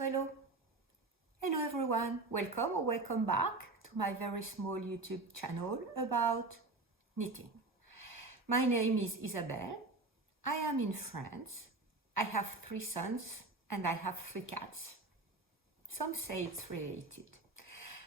So hello everyone, welcome or welcome back to my very small YouTube channel about knitting. My name is Isabelle, I am in France, I have 3 sons and I have 3 cats. Some say it's related.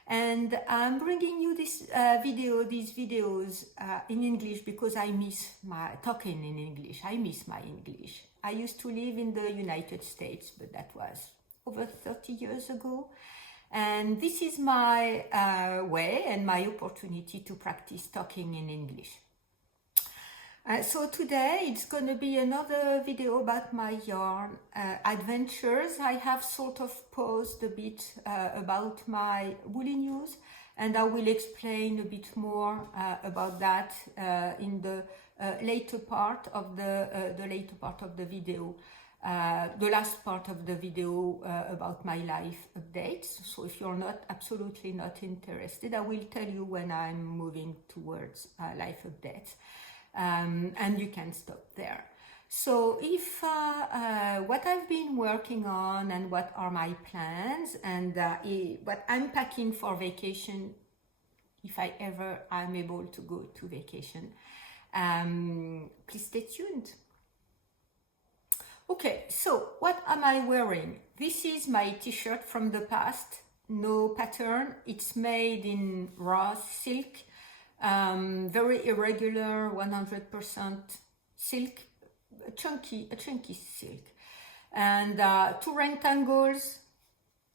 And I'm bringing you these videos in English because I miss my talking in English. I miss my English. I used to live in the United States, but that was over 30 years ago. And this is my way and my opportunity to practice talking in English. So today it's going to be another video about my yarn adventures. I have sort of paused a bit about my woolly news, and I will explain a bit more about that in the later part of the video. The last part of the video about my life updates. So if you're absolutely not interested, I will tell you when I'm moving towards life updates. And you can stop there. So if what I've been working on and what are my plans and what I'm packing for vacation, if I ever am able to go to vacation, please stay tuned. Okay, so what am I wearing? This is my t-shirt from the past, no pattern. It's made in raw silk. Very irregular, 100% silk, a chunky silk, and 2 rectangles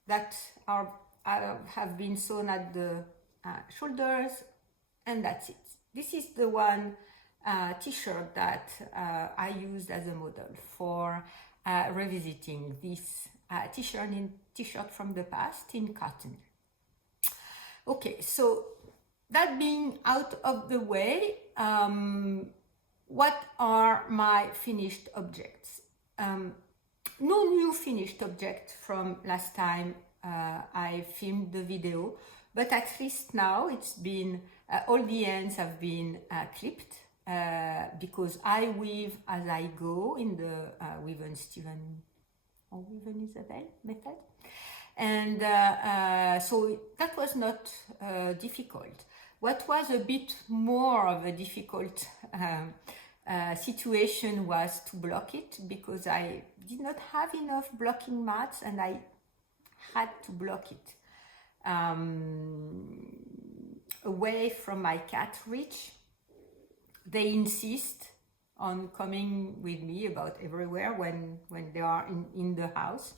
that have been sewn at the shoulders, and that's it. This is the one t-shirt that I used as a model for revisiting this t-shirt from the past in cotton. Okay, so that being out of the way, what are my finished objects? No new finished object from last time I filmed the video, but at least now it's been, all the ends have been clipped because I weave as I go in the Weave and Steven or Weave and Isabelle method. And so that was not difficult. What was a bit more of a difficult situation was to block it, because I did not have enough blocking mats and I had to block it away from my cat reach. They insist on coming with me about everywhere when they are in the house,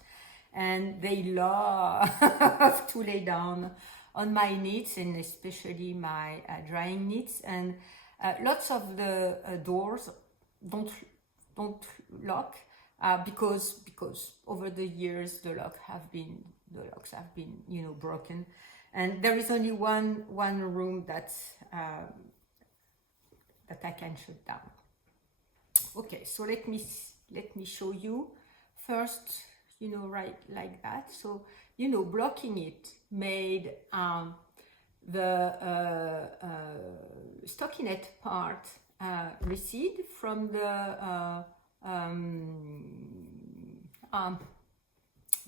and they love to lay down on my knits, and especially my drying knits, and lots of the doors don't lock because over the years the locks have been broken, and there is only one room that I can shut down. Okay, so let me show you first, right like that. So blocking it made the stockinette part recede from the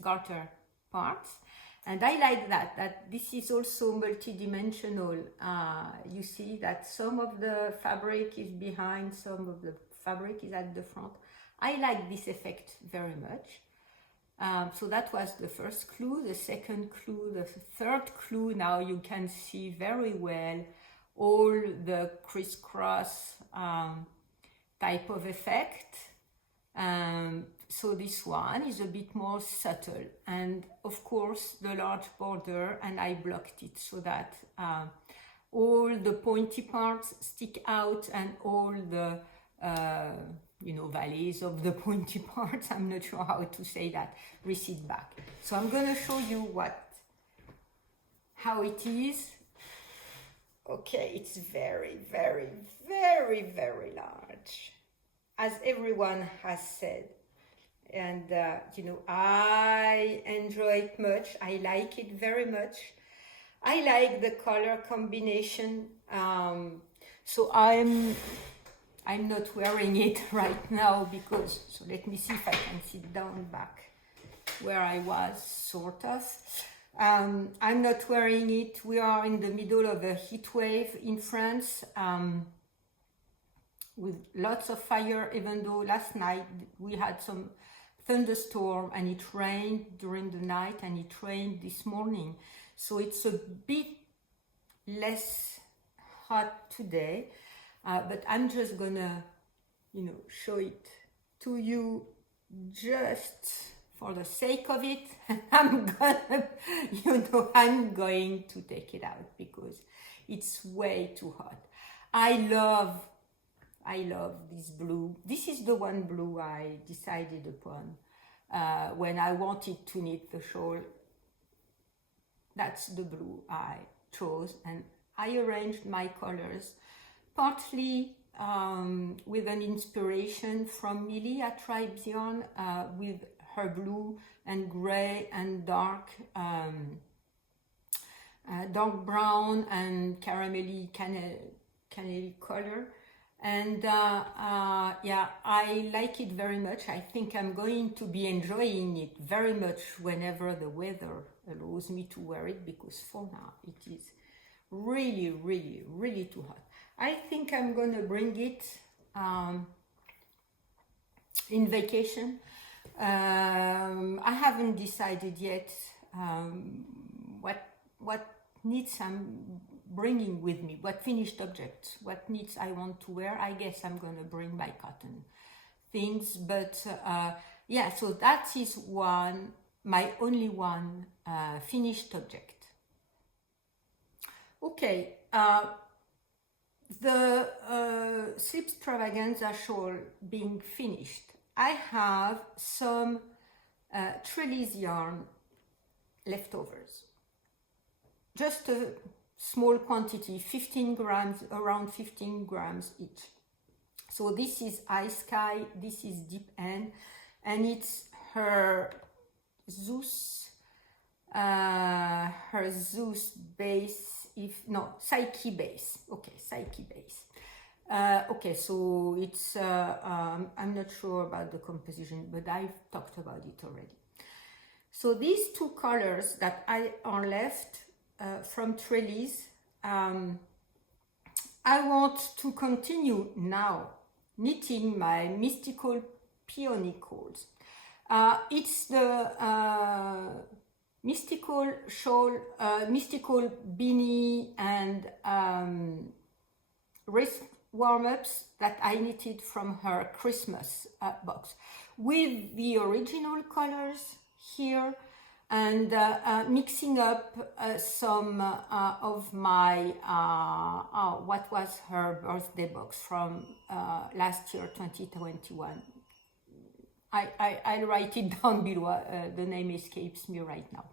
garter parts, and I like that this is also multi-dimensional. You see that some of the fabric is behind, some of the fabric is at the front. I like this effect very much. So that was the first clue. The second clue, the third clue, now you can see very well all the crisscross type of effect. So this one is a bit more subtle, and of course the large border, and I blocked it so that all the pointy parts stick out and all the valleys of the pointy parts, I'm not sure how to say that, recede back. So I'm going to show you how it is. Okay, it's very, very, very, very large, as everyone has said. And, I enjoy it much. I like it very much. I like the color combination. So I'm not wearing it right now because, so let me see if I can sit down back where I was, sort of. I'm not wearing it. We are in the middle of a heat wave in France, with lots of fire, even though last night we had some thunderstorm and it rained during the night and it rained this morning. So it's a bit less hot today, but I'm just gonna, show it to you just for the sake of it. I'm going to take it out because it's way too hot. I love this blue. This is the one blue I decided upon when I wanted to knit the shawl. That's the blue I chose, and I arranged my colors partly with an inspiration from Millie at Tribes Yarn, with her blue and gray and dark brown and caramelly canary color. And yeah, I like it very much. I think I'm going to be enjoying it very much whenever the weather allows me to wear it, because for now it is really, really, really too hot. I think I'm gonna bring it in vacation. I haven't decided yet what knits I'm bringing with me, what finished objects, what knits I want to wear. I guess I'm gonna bring my cotton things, but yeah, so that is my only one finished object. Okay, the Slip Stravaganza shawl being finished, I have some trellis yarn leftovers, just a small quantity, 15 grams, around 15 grams each. So this is Ice Sky, this is Deep End, and it's her Zeus base, Psyche base. Okay, Psyche base. Okay, so it's I'm not sure about the composition, but I've talked about it already. So these two colors that are left from trellis, I want to continue now knitting my mystical peony calls. It's the mystical shawl, mystical beanie and wrist warm-ups that I knitted from her Christmas box, with the original colors here, and mixing up some of my what was her birthday box from last year, 2021. I'll write it down below, the name escapes me right now.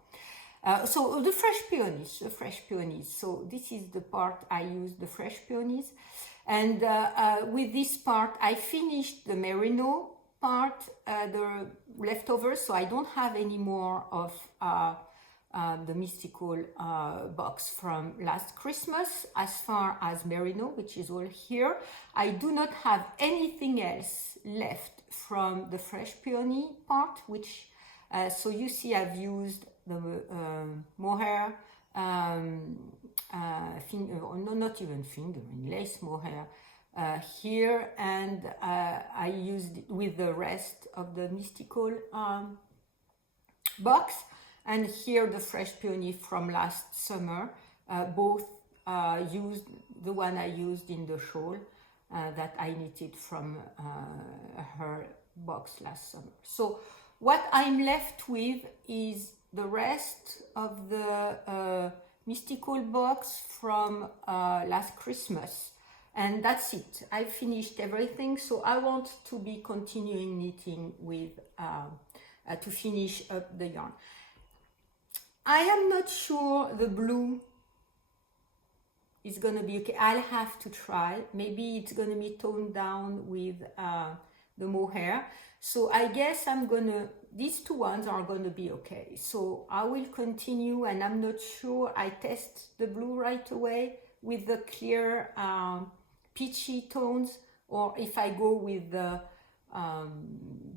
So the fresh peonies, so this is the part I use, the fresh peonies, and with this part I finished the merino part, the leftovers, so I don't have any more of the mystical box from last Christmas as far as merino, which is all here. I do not have anything else left from the fresh peony part, which so you see I've used the mohair, not even fingering, lace mohair here, and I used it with the rest of the mystical box, and here the fresh peony from last summer, both used, the one I used in the shawl that I knitted from her box last summer. So what I'm left with is the rest of the mystical box from last Christmas, and that's it. I finished everything, so I want to be continuing knitting with to finish up the yarn. I am not sure the blue is gonna be okay. I'll have to try. Maybe it's gonna be toned down with the mohair. So I guess these two ones are gonna be okay. So I will continue, and I'm not sure I test the blue right away with the clear peachy tones, or if I go with the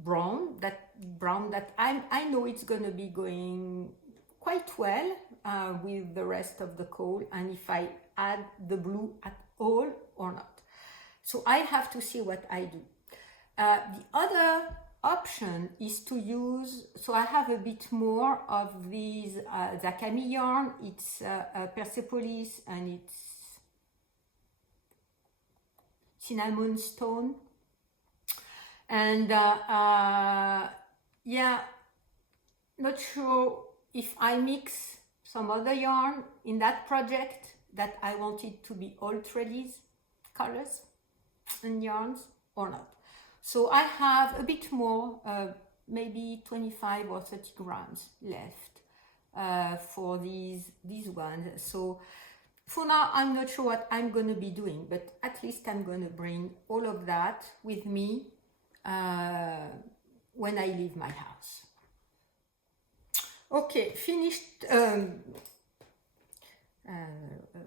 brown. brown that I know it's gonna be going quite well with the rest of the coal, and if I add the blue at all or not. So I have to see what I do. The other option is to use, so I have a bit more of these Zakami yarn. It's Persepolis and it's cinnamon stone. And yeah, not sure if I mix some other yarn in that project that I wanted to be all threadies, colors and yarns or not. So I have a bit more, maybe 25 or 30 grams left for these ones. So for now, I'm not sure what I'm going to be doing, but at least I'm going to bring all of that with me when I leave my house. Okay, finished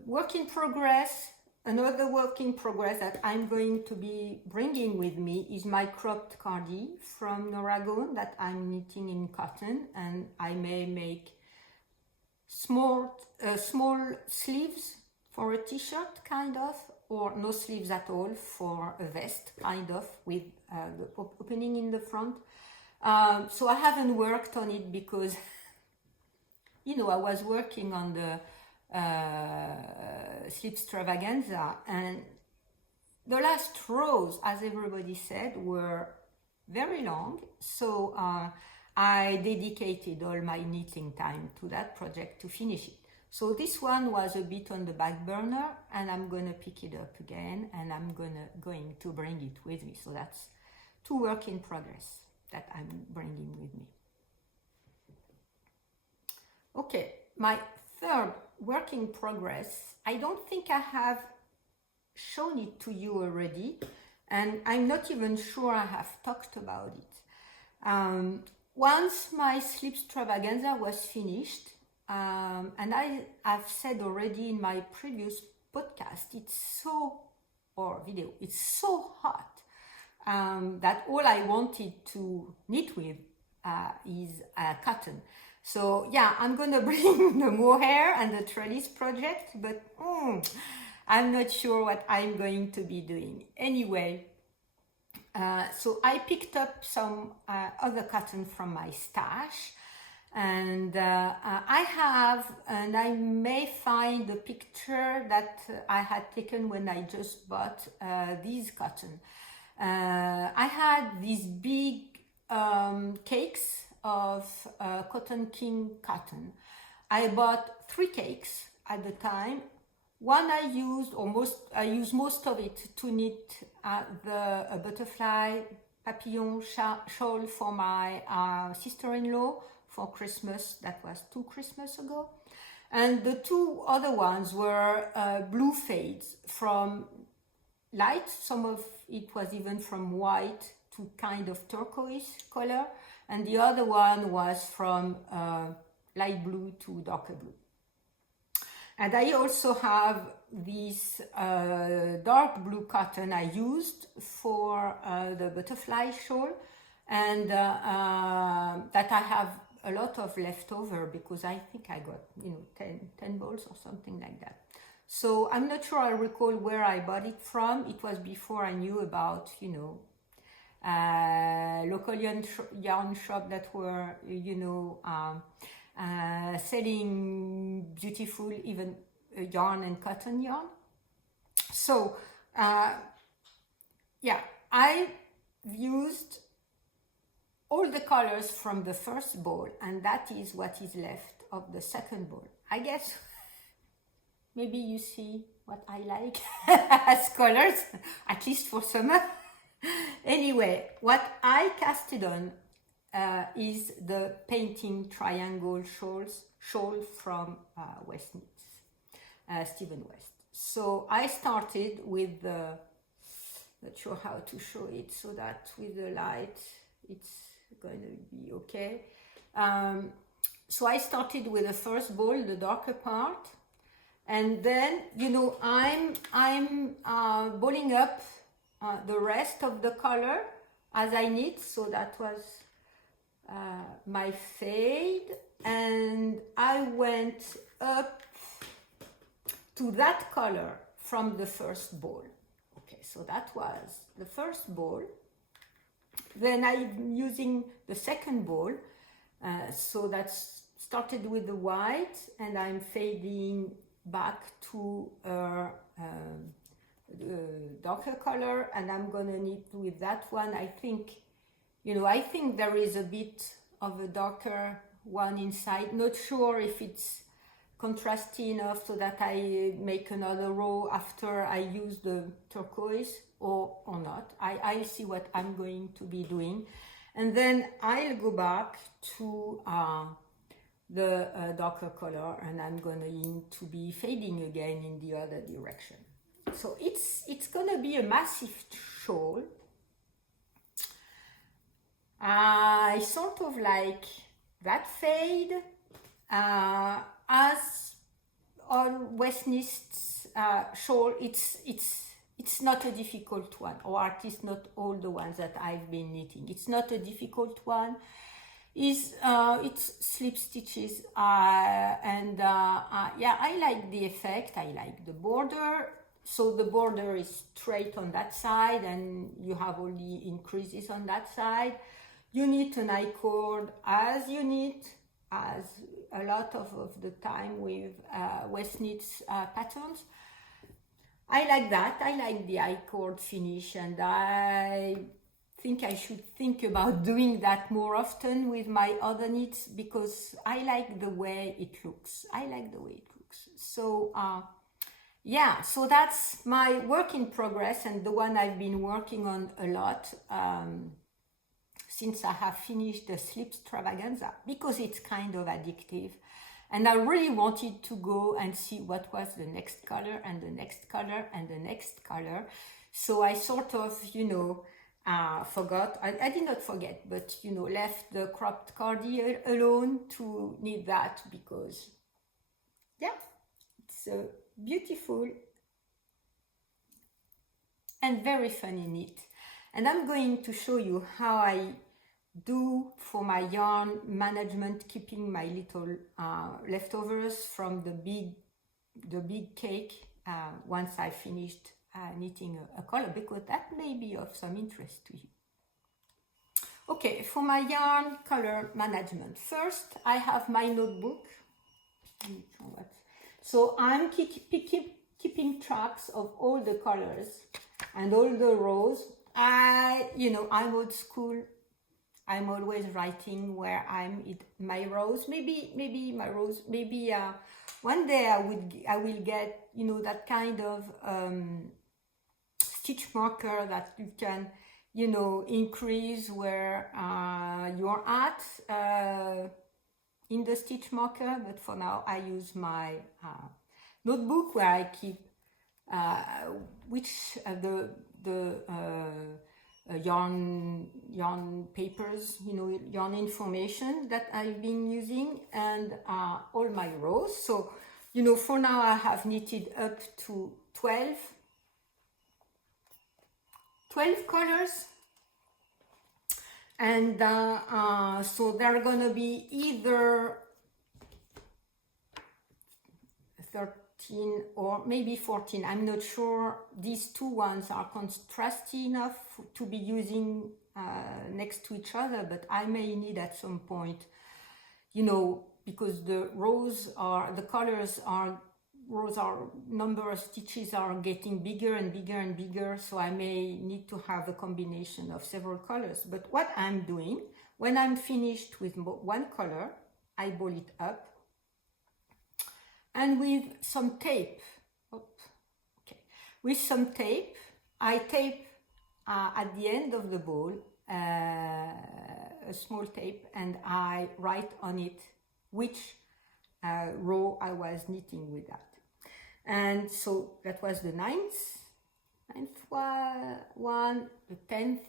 work in progress. Another work in progress that I'm going to be bringing with me is my cropped cardi from Noragon that I'm knitting in cotton, and I may make small sleeves for a t-shirt kind of, or no sleeves at all for a vest kind of, with the opening in the front. So I haven't worked on it because you know, I was working on the Sleep Stravaganza, and the last rows, as everybody said, were very long. So I dedicated all my knitting time to that project to finish it. So this one was a bit on the back burner, and I'm gonna pick it up again, and I'm going to bring it with me. So that's 2 work in progress that I'm bringing with me. Okay, my third work in progress, I don't think I have shown it to you already, and I'm not even sure I have talked about it. Once my Sleep Stravaganza was finished, and I've said already in my previous podcast, it's so hot that all I wanted to knit with is cotton. So yeah, I'm gonna bring the mohair and the trellis project, but I'm not sure what I'm going to be doing. Anyway, so I picked up some other cotton from my stash, and I may find the picture that I had taken when I just bought these cotton. I had these big cakes of Cotton King cotton. I bought 3 cakes at the time. One I used most of it to knit the butterfly papillon shawl for my sister-in-law for Christmas. That was 2 Christmas ago. And the 2 other ones were blue fades from light. Some of it was even from white to kind of turquoise color. And the other one was from light blue to darker blue. And I also have this dark blue cotton I used for the butterfly shawl, and that I have a lot of leftover because I think I got 10 balls or something like that. So I'm not sure I recall where I bought it from. It was before I knew about local yarn shop that were selling beautiful even yarn and cotton yarn. So yeah, I used all the colors from the first ball, and that is what is left of the second ball. I guess maybe you see what I like as colors, at least for summer. Anyway, what I casted on is the painting triangle shawl from WestKnits, Stephen West. So I started with the, not sure how to show it so that with the light it's going to be okay. So I started with the first ball, the darker part, and then I'm balling up the rest of the color as I knit. So that was my fade, and I went up to that color from the first ball. Okay, so that was the first ball. Then I'm using the second ball, so that's started with the white, and I'm fading back to a darker color, and I'm gonna knit with that one. I think, I think there is a bit of a darker one inside. Not sure if it's contrasty enough so that I make another row after I use the turquoise or not. I'll see what I'm going to be doing, and then I'll go back to the darker color, and I'm going to be fading again in the other direction. So it's gonna be a massive shawl. I sort of like that fade. As on WestKnits shawl, it's not a difficult one, or at least not all the ones that I've been knitting. It's not a difficult one. It's slip stitches, and yeah, I like the effect. I like the border. So the border is straight on that side, and you have only increases on that side. You knit an I-cord as you knit, as a lot of the time with WestKnits patterns. I like that. I like the I-cord finish, and I think I should think about doing that more often with my other knits, because I like the way it looks. I like the way it looks. So yeah, so that's my work in progress, and the one I've been working on a lot since I have finished the Slip Stravaganza, because it's kind of addictive. And I really wanted to go and see what was the next color and the next color and the next color. So I sort of, forgot. I did not forget, but, left the cropped cardi alone to knit that, because, yeah, it's a beautiful and very funny knit. And I'm going to show you how I do for my yarn management, keeping my little leftovers from the big cake once I finished knitting a color, because that may be of some interest to you. Okay, for my yarn color management, first I have my notebook. So I'm keeping tracks of all the colors and all the rows. I'm old school. I'm always writing where I'm in my rows. Maybe my rows. Maybe one day I will get that kind of stitch marker that you can increase where you're at in the stitch marker. But for now, I use my notebook where I keep yarn papers, yarn information that I've been using, and all my rows. So, for now I have knitted up to 12 colors, and so they're gonna be either 13 or maybe 14. I'm not sure. These two ones are contrasty enough to be using next to each other, but I may need at some point, because the number of stitches are getting bigger and bigger and bigger, so I may need to have a combination of several colors. But what I'm doing, when I'm finished with one color, I ball it up, and with some tape, I tape at the end of the ball a small tape, and I write on it which row I was knitting with that. And so that was the ninth one, the 10th.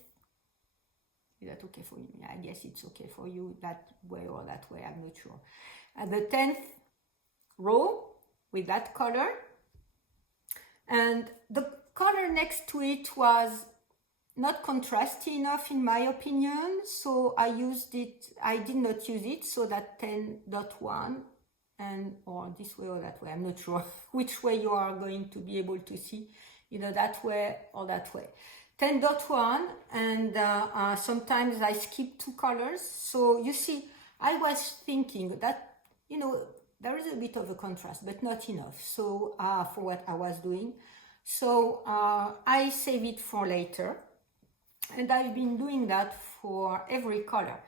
Is that okay for you? Yeah, I guess it's okay for you that way or that way, I'm not sure. The 10th row with that color, and the color next to it was not contrasty enough in my opinion, so I did not use it, so that 10.1 and or this way or that way, I'm not sure which way you are going to be able to see, either that way or that way. 10.1, and sometimes I skip 2 colors, so you see, I was thinking that, there is a bit of a contrast, but not enough, so for what I was doing. So I save it for later, and I've been doing that for every color.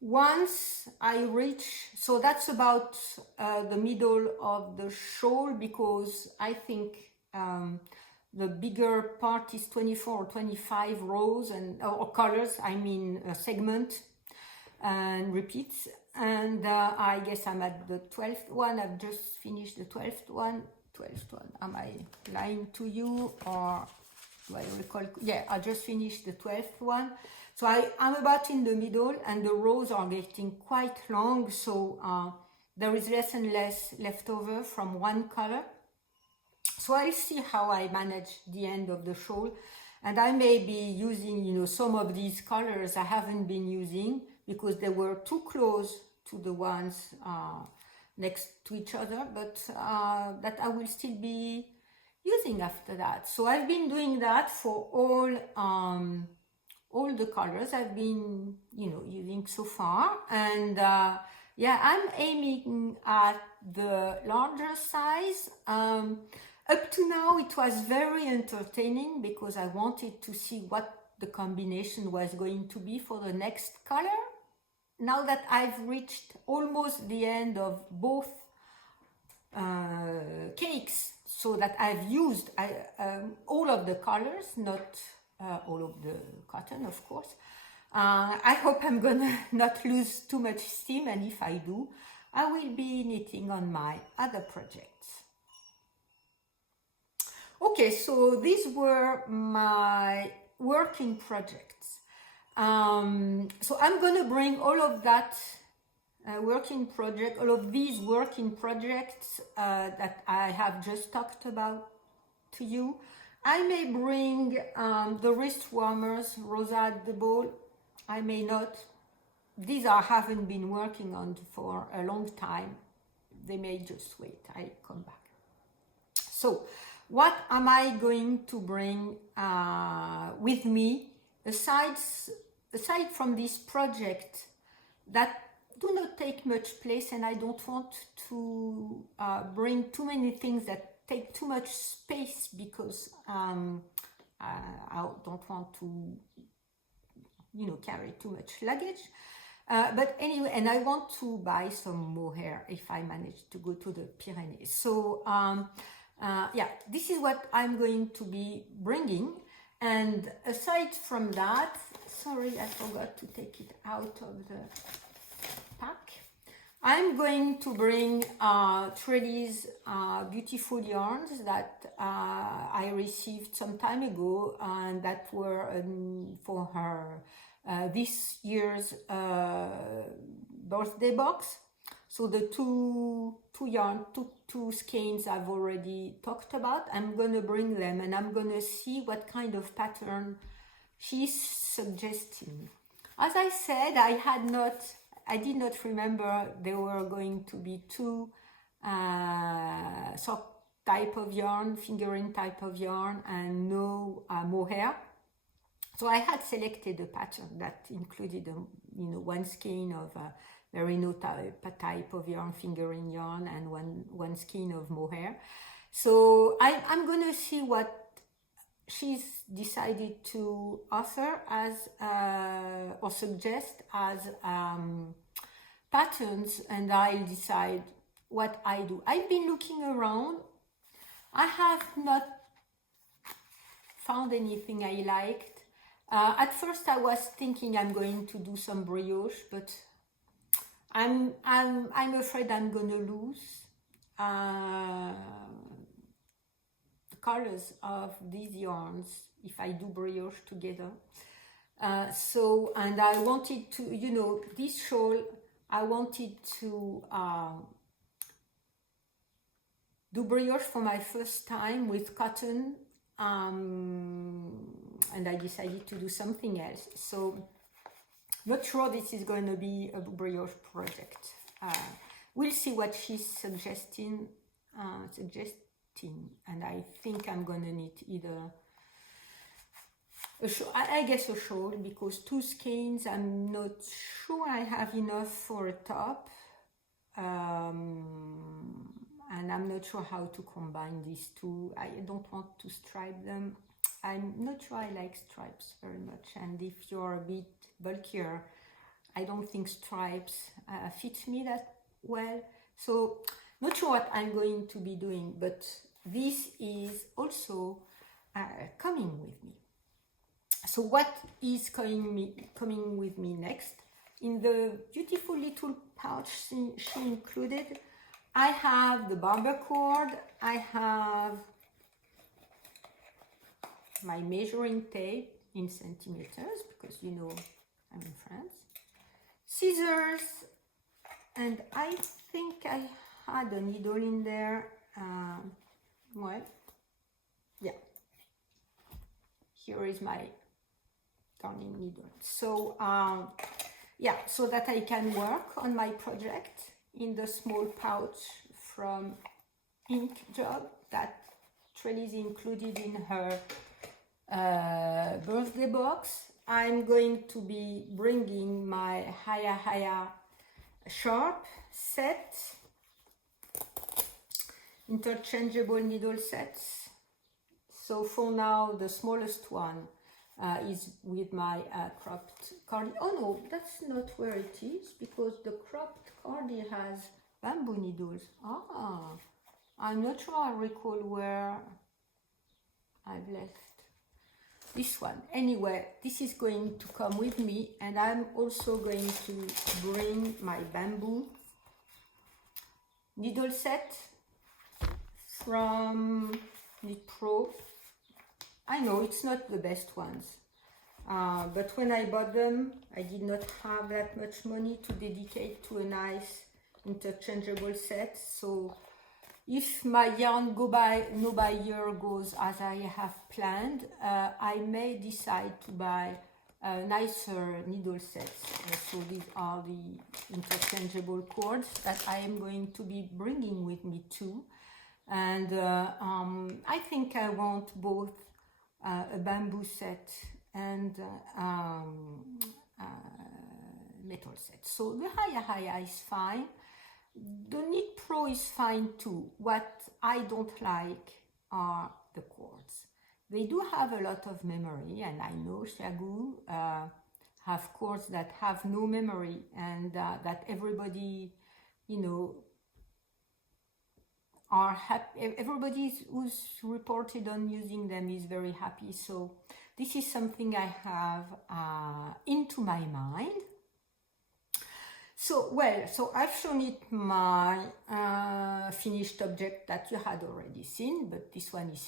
Once I reach, so that's about the middle of the shawl, because I think the bigger part is 24 or 25 rows or colors, I mean segment and repeats. And I guess I'm at the 12th one. I've just finished the 12th one. Am I lying to you, or do I recall? Yeah, I just finished the 12th one. So I'm about in the middle, and the rows are getting quite long, so there is less and less left over from one color. So I'll see how I manage the end of the shawl, and I may be using, some of these colors I haven't been using because they were too close to the ones next to each other, but that I will still be using after that. So I've been doing that for all the colors I've been, using so far, and yeah, I'm aiming at the larger size. Up to now, it was very entertaining because I wanted to see what the combination was going to be for the next color. Now that I've reached almost the end of both cakes, so that I've used all of the colors, not all of the cotton, of course. I hope I'm gonna not lose too much steam, and if I do, I will be knitting on my other projects. Okay, so these were my working projects. So I'm gonna bring all of that all of these working projects that I have just talked about to you. I may bring the wrist warmers, Rosade de Ball. I may not. These I haven't been working on for a long time. They may just wait, I come back. So what am I going to bring with me aside from this project that do not take much place, and I don't want to bring too many things that take too much space, because I don't want to carry too much luggage, but anyway, and I want to buy some mohair if I manage to go to the Pyrenees. So yeah, this is what I'm going to be bringing. And aside from that, sorry, I forgot to take it out of the pack. I'm going to bring Trelly's beautiful yarns that I received some time ago, and that were for her this year's birthday box. So the two skeins I've already talked about, I'm gonna bring them, and I'm gonna see what kind of pattern she's suggesting. As I said, I did not remember there were going to be two sock type of yarn, fingering type of yarn, and no mohair. So I had selected a pattern that included one skein of merino type of yarn, fingering yarn, and one skein of mohair. So I'm gonna see what she's decided to offer as or suggest as patterns, and I'll decide what I do. I've been looking around. I have not found anything I liked. At first I was thinking I'm going to do some brioche, but I'm afraid I'm gonna lose the colors of these yarns if I do brioche together. So, and I wanted to, this shawl, I wanted to do brioche for my first time with cotton. and I decided to do something else. So not sure this is going to be a brioche project. We'll see what she's suggesting, and I think I'm going to need either I guess a shawl, because 2 skeins, I'm not sure I have enough for a top, and I'm not sure how to combine these two. I don't want to stripe them. I'm not sure I like stripes very much, and if you're a bit bulkier, I don't think stripes fit me that well. So not sure what I'm going to be doing, but this is also coming with me. So what is coming with me next? In the beautiful little pouch she included, I have the barber cord, I have my measuring tape in centimeters, because you know I'm in France, scissors, and I think I had a needle in there. Well, yeah, here is my darning needle. So yeah, so that I can work on my project in the small pouch from Ink Job that Trellis included in her birthday box. I'm going to be bringing my Haya Sharp set, interchangeable needle sets. So for now, the smallest one is with my cropped cardi. Oh no, that's not where it is, because the cropped cardi has bamboo needles. I'm not sure I recall where I've left this one. Anyway, this is going to come with me, and I'm also going to bring my bamboo needle set from Knit Pro. I know it's not the best ones, but when I bought them, I did not have that much money to dedicate to a nice interchangeable set. So if my yarn no buy year goes as I have planned, I may decide to buy nicer needle sets. So these are the interchangeable cords that I am going to be bringing with me too. And I think I want both a bamboo set and metal set. So the Haya is fine. The Knit Pro is fine too. What I don't like are the cords. They do have a lot of memory, and I know Xiaogu have cords that have no memory, and that everybody, you know, are happy. Everybody who's reported on using them is very happy. So this is something I have into my mind. So I've shown it my finished object that you had already seen, but this one is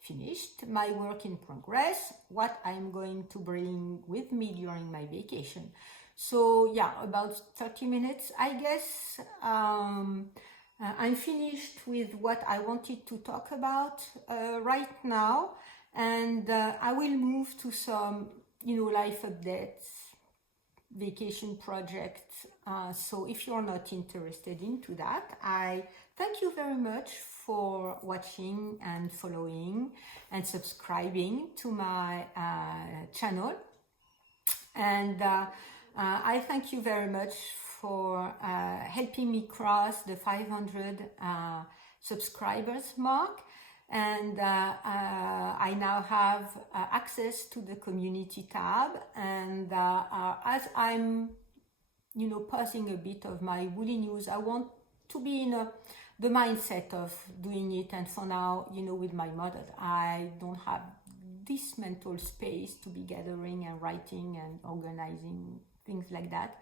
finished. My work in progress, what I'm going to bring with me during my vacation. So yeah, about 30 minutes, I guess. I'm finished with what I wanted to talk about right now, and I will move to some, life updates, vacation projects. So if you're not interested into that, I thank you very much for watching and following and subscribing to my channel. And I thank you very much for helping me cross the 500 subscribers mark. And I now have access to the community tab, and as I'm pausing a bit of my woolly news, I want to be in the mindset of doing it. And for now, with my mother, I don't have this mental space to be gathering and writing and organizing things like that.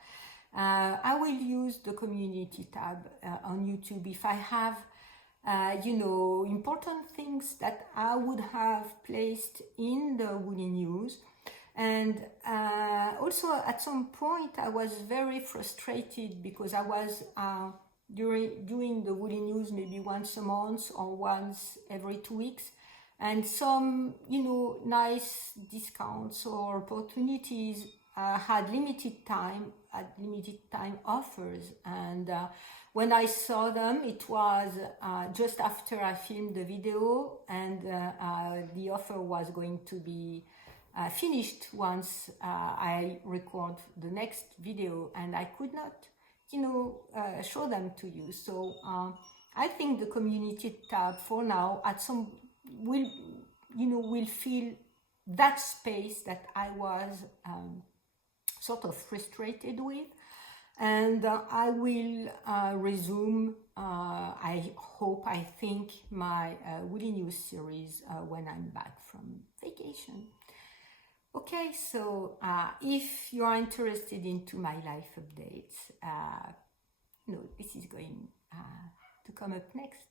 I will use the community tab on YouTube if I have important things that I would have placed in the woolly news. And also at some point I was very frustrated because I was doing the woolly news maybe once a month or once every 2 weeks, and some, nice discounts or opportunities had limited time offers. And when I saw them, it was just after I filmed the video, and the offer was going to be finished once I record the next video, and I could not, show them to you. So I think the community tab for now at some will fill that space that I was sort of frustrated with, and I will resume, I think, my Woolly News series when I'm back from vacation. Okay, so if you are interested into my life updates, this is going to come up next.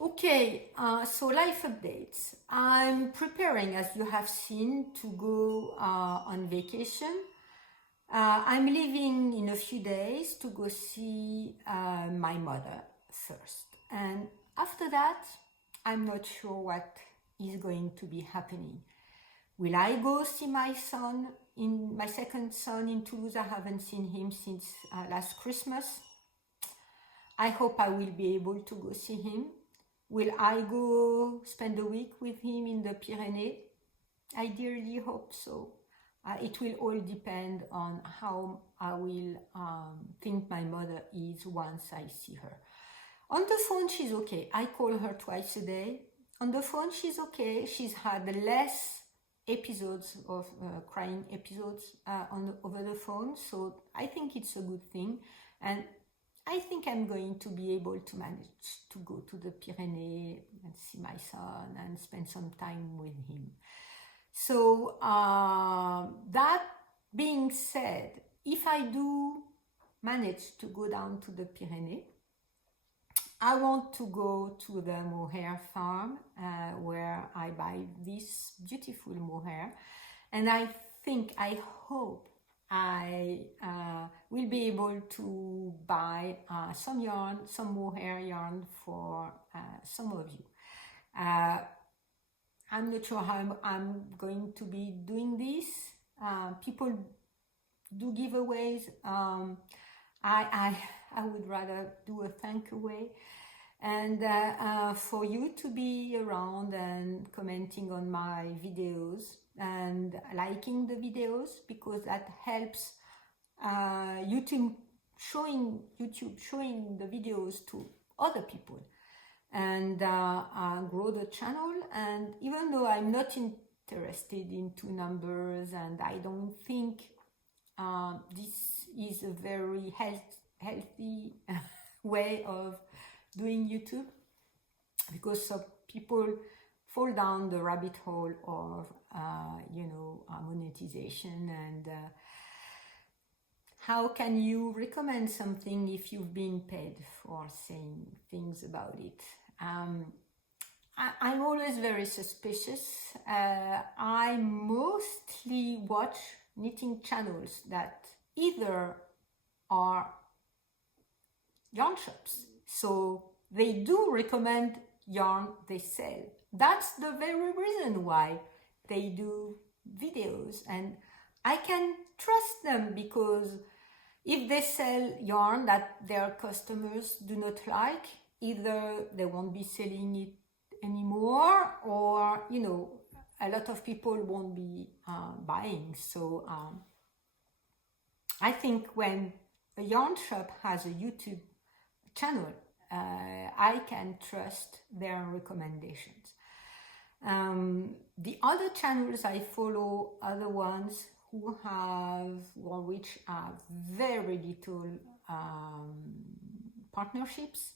Okay, so life updates. I'm preparing, as you have seen, to go on vacation. I'm leaving in a few days to go see my mother first. And after that, I'm not sure what is going to be happening. Will I go see my second son in Toulouse? I haven't seen him since last Christmas. I hope I will be able to go see him. Will I go spend a week with him in the Pyrenees? I dearly hope so. It will all depend on how I will think my mother is once I see her. On the phone, she's okay. I call her twice a day. On the phone, she's okay. She's had less episodes of crying episodes over the phone, so I think it's a good thing. And I think I'm going to be able to manage to go to the Pyrenees and see my son and spend some time with him. So that being said, if I do manage to go down to the Pyrenees, I want to go to the mohair farm where I buy this beautiful mohair, and I hope I will be able to buy some mohair yarn for some of you. I'm not sure how I'm going to be doing this. People do giveaways. I would rather do a thank away, and for you to be around and commenting on my videos and liking the videos, because that helps YouTube showing the videos to other people and grow the channel. And even though I'm not interested into numbers, and I don't think this is a very healthy way of doing YouTube, because some people fall down the rabbit hole of monetization, and how can you recommend something if you've been paid for saying things about it? I'm always very suspicious. I mostly watch knitting channels that either are yarn shops, so they do recommend yarn they sell. That's the very reason why they do videos, and I can trust them, because if they sell yarn that their customers do not like, either they won't be selling it anymore, or a lot of people won't be buying. So I think when a yarn shop has a YouTube channel, I can trust their recommendations. The other channels I follow are the ones which have very little partnerships,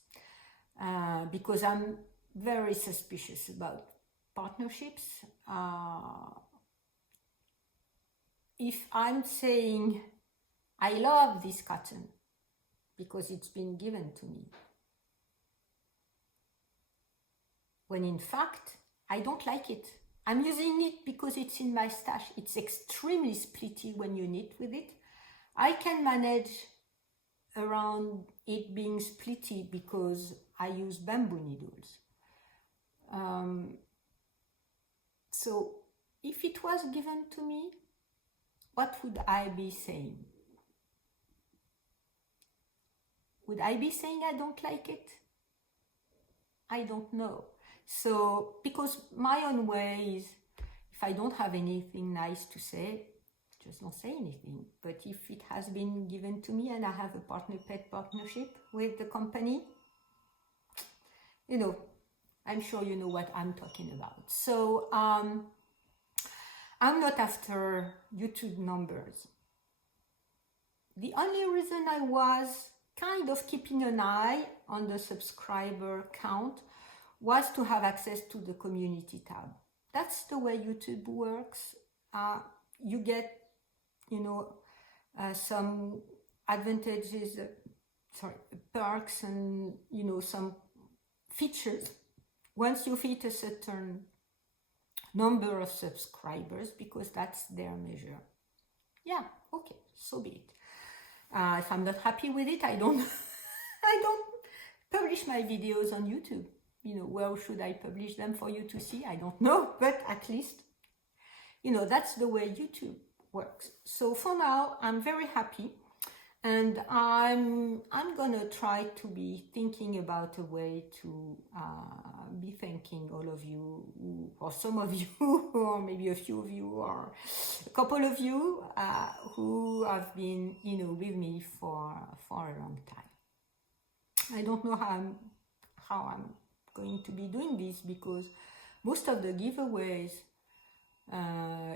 because I'm very suspicious about partnerships. If I'm saying I love this cotton because it's been given to me, when in fact I don't like it, I'm using it because it's in my stash. It's extremely splitty when you knit with it. I can manage around it being splitty because I use bamboo needles. So if it was given to me, what would I be saying? Would I be saying I don't like it? I don't know. So, because my own way is, if I don't have anything nice to say, just don't say anything. But if it has been given to me and I have a partner-pet partnership with the company, I'm sure you know what I'm talking about. So, I'm not after YouTube numbers. The only reason I was kind of keeping an eye on the subscriber count was to have access to the community tab. That's the way YouTube works. You get, some advantages, perks and, some features once you hit a certain number of subscribers, because that's their measure. Yeah, okay, so be it. If I'm not happy with it, I don't publish my videos on YouTube. Where should I publish them for you to see? I don't know, but at least, that's the way YouTube works. So for now, I'm very happy, and I'm gonna try to be thinking about a way to be thanking all of you, or some of you, or maybe a few of you, or a couple of you who have been, with me for a long time. I don't know how I'm going to be doing this, because most of the giveaways,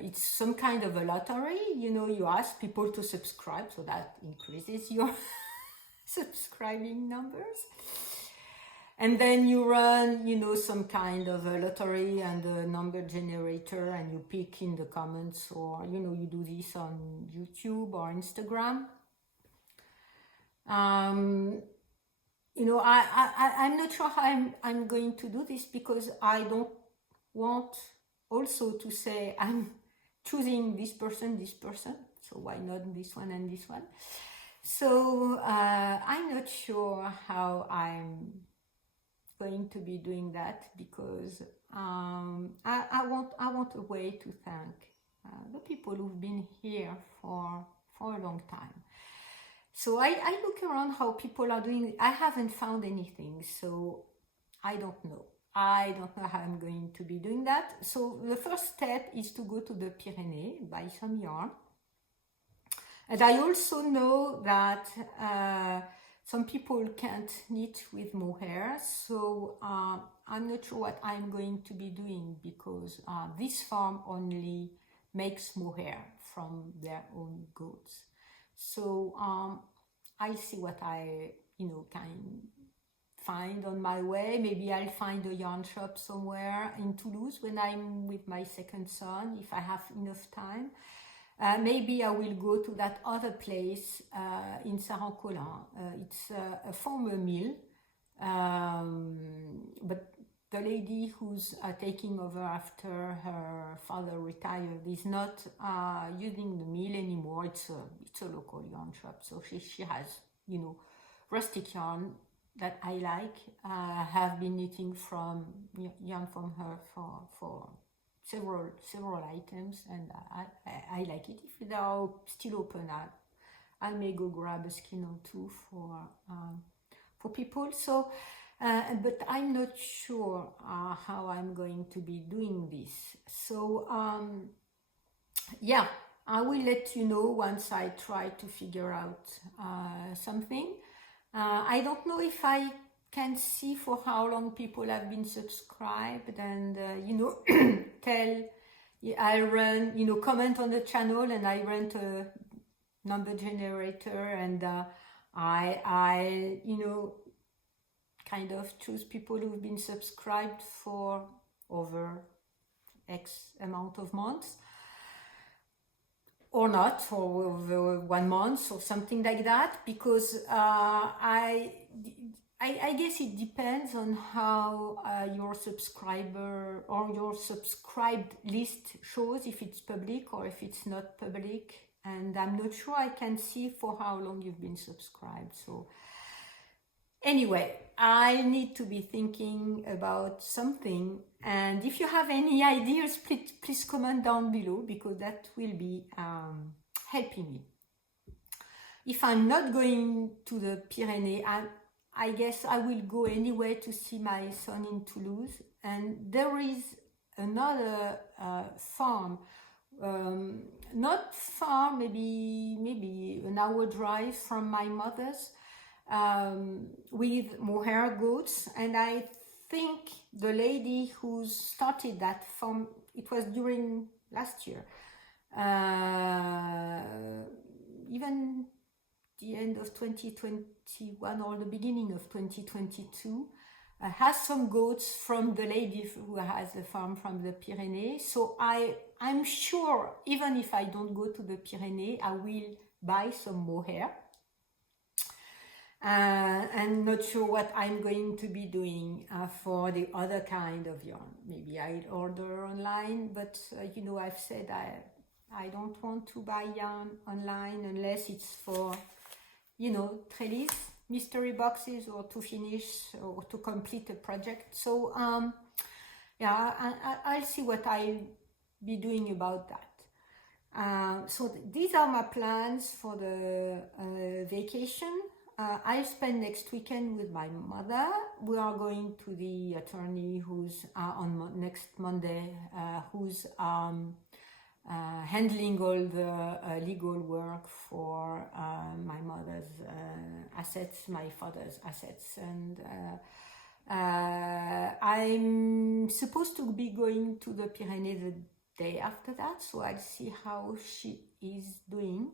it's some kind of a lottery. You ask people to subscribe, so that increases your subscribing numbers, and then you run some kind of a lottery and a number generator, and you pick in the comments, or you do this on YouTube or Instagram. I'm not sure how I'm going to do this, because I don't want also to say I'm choosing this person, so why not this one and this one? So I'm not sure how I'm going to be doing that, because I want a way to thank the people who've been here for a long time. So I look around how people are doing it. I haven't found anything, so I don't know. I don't know how I'm going to be doing that. So the first step is to go to the Pyrenees, buy some yarn. And I also know that some people can't knit with mohair, so I'm not sure what I'm going to be doing, because this farm only makes mohair from their own goats. So I'll see what I can find on my way. Maybe I'll find a yarn shop somewhere in Toulouse when I'm with my second son, if I have enough time. Maybe I will go to that other place in Saint-Colin. It's a former mill, but the lady who's taking over after her father retired is not using the mill anymore. It's a local yarn shop, so she has rustic yarn that I like. I have been knitting from yarn from her for several items, and I like it. If they are still open, I may go grab a skein or two for people. So, but I'm not sure how I'm going to be doing this. So, yeah, I will let you know once I try to figure out something. I don't know if I can see for how long people have been subscribed, and I run, comment on the channel, and I run a number generator, and I kind of choose people who've been subscribed for over X amount of months, or not, for over 1 month or something like that, because I guess it depends on how your subscriber or your subscribed list shows, if it's public or if it's not public, and I'm not sure I can see for how long you've been subscribed. So anyway, I need to be thinking about something, and if you have any ideas, please comment down below, because that will be helping me. If I'm not going to the Pyrenees, I guess I will go anyway to see my son in Toulouse. And there is another farm, not far, maybe an hour drive from my mother's, with mohair goats. And I think the lady who started that farm, it was during last year, even the end of 2021 or the beginning of 2022, has some goats from the lady who has the farm from the Pyrenees. So I'm sure, even if I don't go to the Pyrenees, I will buy some mohair. I'm not sure what I'm going to be doing for the other kind of yarn. Maybe I'll order online, but you know, I've said I don't want to buy yarn online unless it's for, you know, trellis, mystery boxes, or to finish or to complete a project. So yeah, I'll see what I'll be doing about that. So these are my plans for the vacation. I'll spend next weekend with my mother. We are going to the attorney who's on next Monday, who's handling all the legal work for my mother's assets, my father's assets, and I'm supposed to be going to the Pyrenees the day after that, so I'll see how she is doing.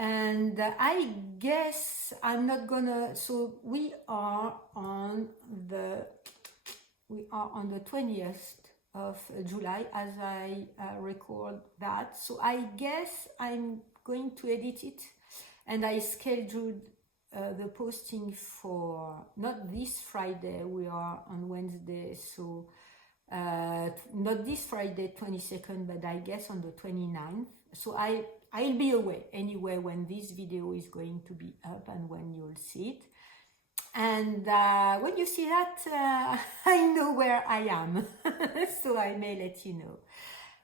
And I guess I'm not gonna, so we are on the 20th of July as I record that. So I guess I'm going to edit it, and I scheduled the posting for not this Friday, we are on Wednesday, so not this Friday 22nd, but I guess on the 29th. So I'll be away anyway when this video is going to be up and when you'll see it. And when you see that, I know where I am. So I may let you know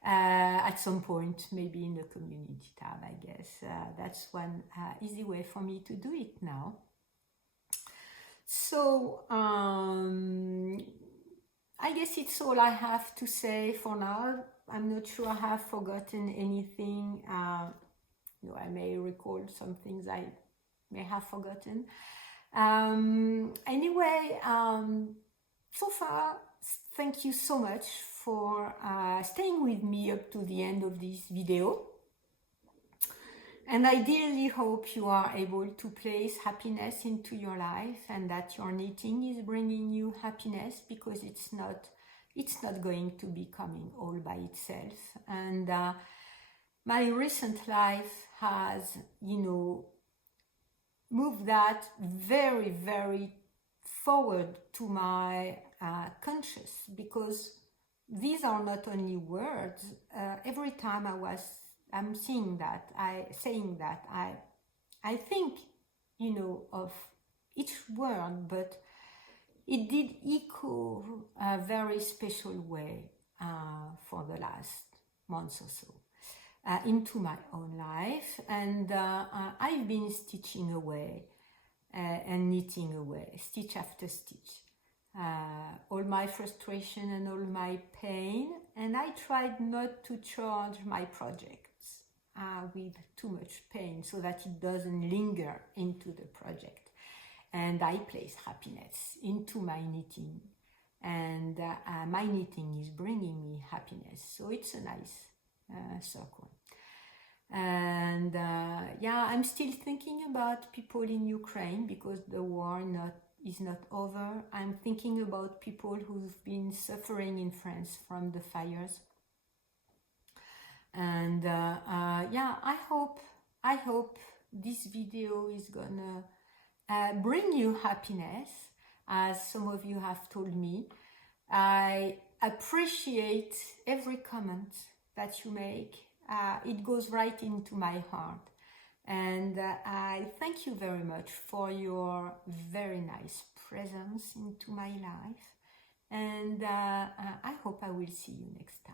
at some point, maybe in the community tab, I guess. That's one easy way for me to do it now. So I guess it's all I have to say for now. I'm not sure I have forgotten anything. You know, I may recall some things I may have forgotten. Anyway, so far, thank you so much for staying with me up to the end of this video. And I dearly hope you are able to place happiness into your life, and that your knitting is bringing you happiness, because it's not going to be coming all by itself. And my recent life has, you know, moved that very, very forward to my conscious, because these are not only words. Every time I'm saying that, I think, you know, of each word, but it did echo a very special way for the last months or so into my own life. And I've been stitching away and knitting away, stitch after stitch, all my frustration and all my pain. And I tried not to charge my projects with too much pain, so that it doesn't linger into the project. And I place happiness into my knitting, and my knitting is bringing me happiness. So it's a nice circle. And yeah, I'm still thinking about people in Ukraine, because the war is not over. I'm thinking about people who've been suffering in France from the fires. And yeah, I hope this video is gonna bring you happiness, as some of you have told me. I appreciate every comment that you make. It goes right into my heart. And I thank you very much for your very nice presence into my life, and I hope I will see you next time.